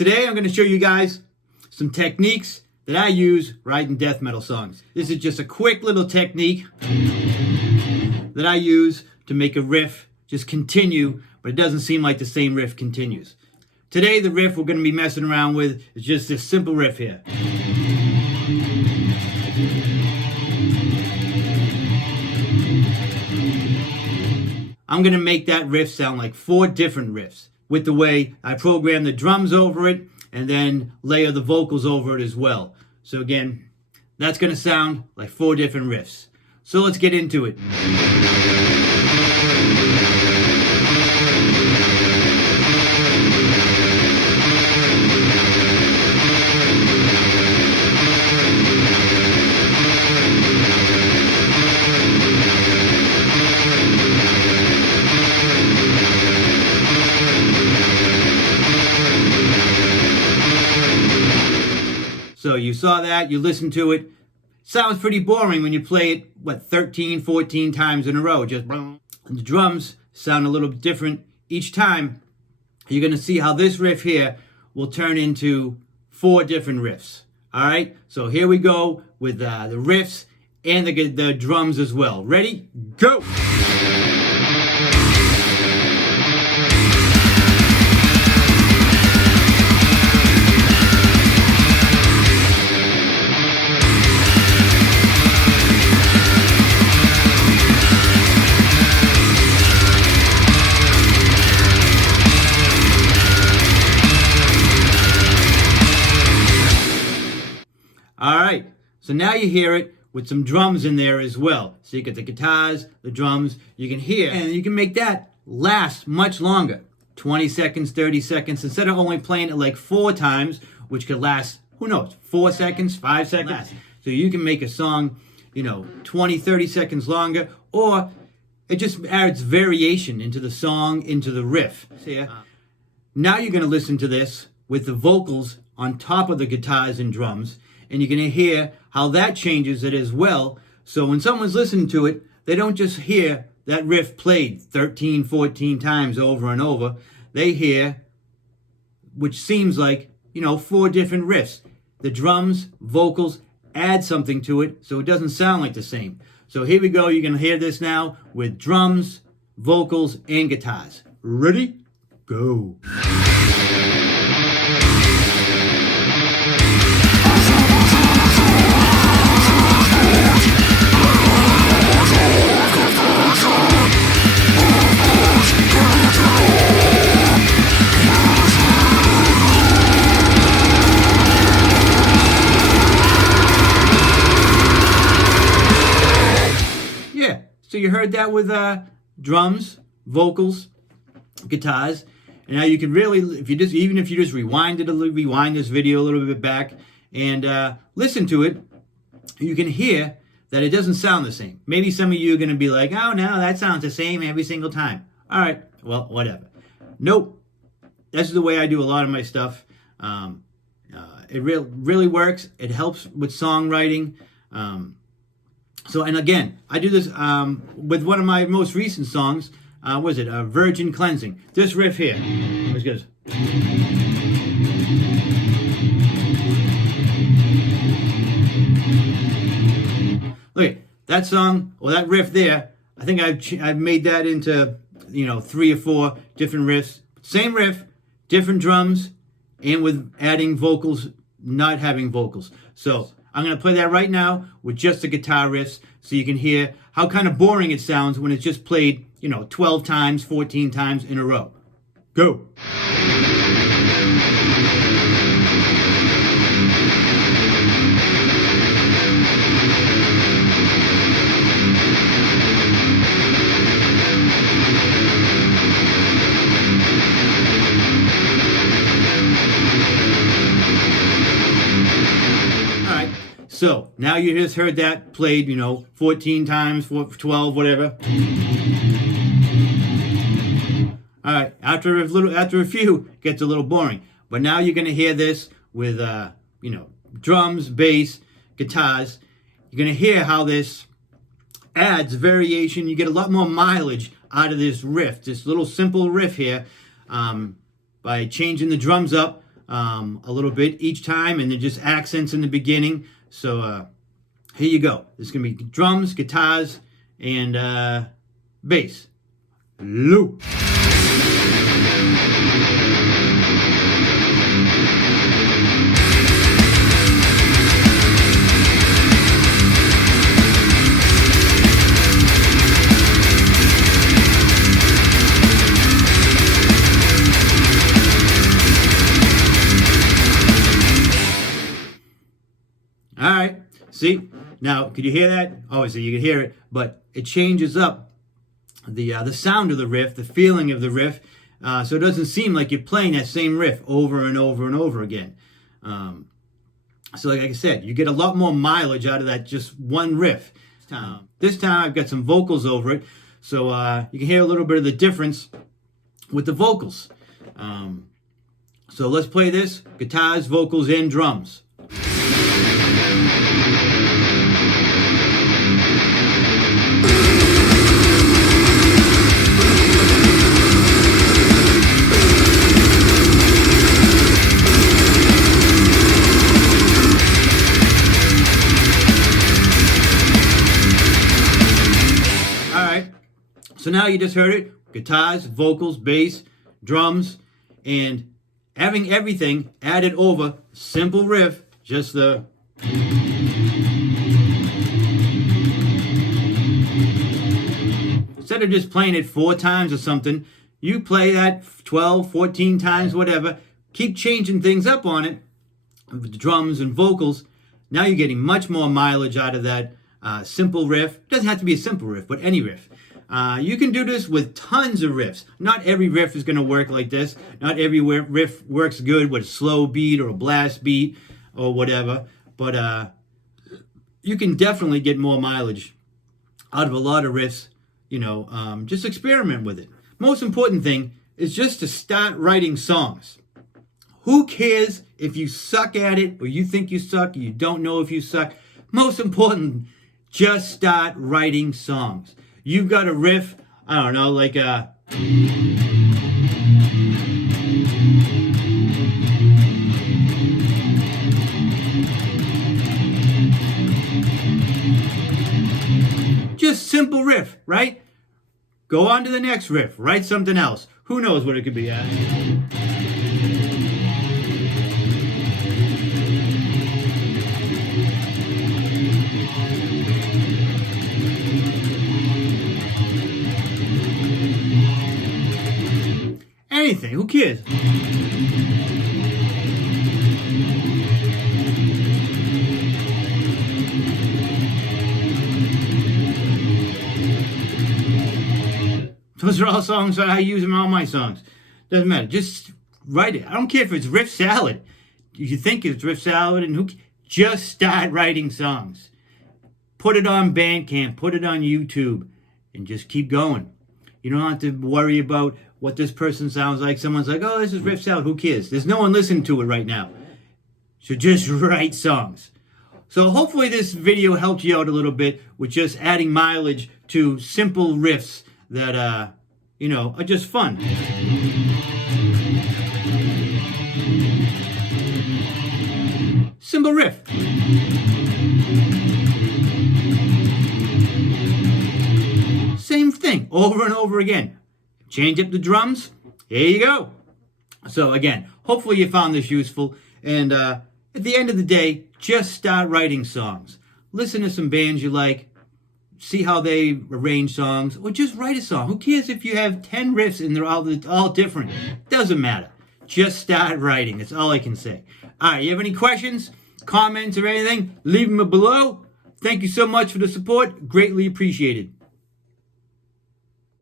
Today I'm going to show you guys some techniques that I use writing death metal songs. This is just a quick little technique that I use to make a riff just continue, but it doesn't seem like the same riff continues. Today the riff we're going to be messing around with is just this simple riff here. I'm going to make that riff sound like 4 different riffs with the way I program the drums over it and then layer the vocals over it as well. So again, that's going to sound like 4 different riffs. So let's get into it. So you saw that, you listened to it. Sounds pretty boring when you play it, 13, 14 times in a row. Just the drums sound a little bit different each time. You're going to see how this riff here will turn into 4 different riffs. All right, so here we go with the riffs and the drums as well. Ready? Go! All right, so now you hear it with some drums in there as well. So you get the guitars, the drums, you can hear, and you can make that last much longer. 20 seconds, 30 seconds, instead of only playing it like 4 times, which could last, who knows, 4 seconds, 5 seconds. So you can make a song, 20, 30 seconds longer, or it just adds variation into the song, into the riff. See, now you're gonna listen to this with the vocals on top of the guitars and drums, and you're going to hear how that changes it as well. So when someone's listening to it, they don't just hear that riff played 13, 14 times over and over. They hear, which seems like, 4 different riffs. The drums, vocals, add something to it so it doesn't sound like the same. So here we go. You're going to hear this now with drums, vocals, and guitars. Ready? Go. So you heard that with drums, vocals, guitars, and now you can really, even if you just rewind this video a little bit back and listen to it, you can hear that it doesn't sound the same. Maybe some of you are going to be like, oh no, that sounds the same every single time. All right, well, whatever. Nope, that's the way I do a lot of my stuff. It really works. It helps with songwriting. So, and again, I do this with one of my most recent songs. Was it Virgin Cleansing? This riff here. It goes. Look, that song, or that riff there, I think I've made that into, 3 or 4 different riffs. Same riff, different drums, and with adding vocals, not having vocals. So I'm going to play that right now with just the guitar riffs so you can hear how kind of boring it sounds when it's just played, 12 times, 14 times in a row. Go. So now you just heard that played, 14 times, 12, whatever. All right, after a few, it gets a little boring. But now you're gonna hear this with, drums, bass, guitars. You're gonna hear how this adds variation. You get a lot more mileage out of this riff, this little simple riff here, by changing the drums up. a little bit each time, and then just accents in the beginning. So here you go. There's going to be drums, guitars, and bass. Loop. All right, see, now, could you hear that? Obviously, you can hear it, but it changes up the sound of the riff, the feeling of the riff, so it doesn't seem like you're playing that same riff over and over and over again. So like I said, you get a lot more mileage out of that just one riff. This time I've got some vocals over it, so you can hear a little bit of the difference with the vocals. So let's play this, guitars, vocals, and drums. So now you just heard it, guitars, vocals, bass, drums, and having everything added over, simple riff, just the... Instead of just playing it 4 times or something, you play that 12, 14 times, whatever, keep changing things up on it, with the drums and vocals. Now you're getting much more mileage out of that simple riff. It doesn't have to be a simple riff, but any riff. You can do this with tons of riffs. Not every riff is going to work like this. Not every riff works good with a slow beat or a blast beat or whatever. But you can definitely get more mileage out of a lot of riffs. You know, just experiment with it. Most important thing is just to start writing songs. Who cares if you suck at it or you think you suck or you don't know if you suck? Most important, just start writing songs. You've got a riff, I don't know, like a... Just simple riff, right? Go on to the next riff, write something else. Who knows what it could be at? Anything, who cares? Those are all songs that I use in all my songs. Doesn't matter, just write it. I don't care if it's riff salad. You think it's riff salad and just start writing songs. Put it on Bandcamp, put it on YouTube, and just keep going. You don't have to worry about what this person sounds like. Someone's like, oh, this is riff salad. Who cares? There's no one listening to it right now. So just write songs. So hopefully this video helped you out a little bit with just adding mileage to simple riffs that, you know, are just fun. Simple riff. Same thing over and over again. Change up the drums. Here you go. So again, hopefully you found this useful. And at the end of the day, just start writing songs. Listen to some bands you like. See how they arrange songs. Or just write a song. Who cares if you have 10 riffs and they're all different? Doesn't matter. Just start writing. That's all I can say. All right, you have any questions, comments, or anything? Leave them below. Thank you so much for the support. Greatly appreciated.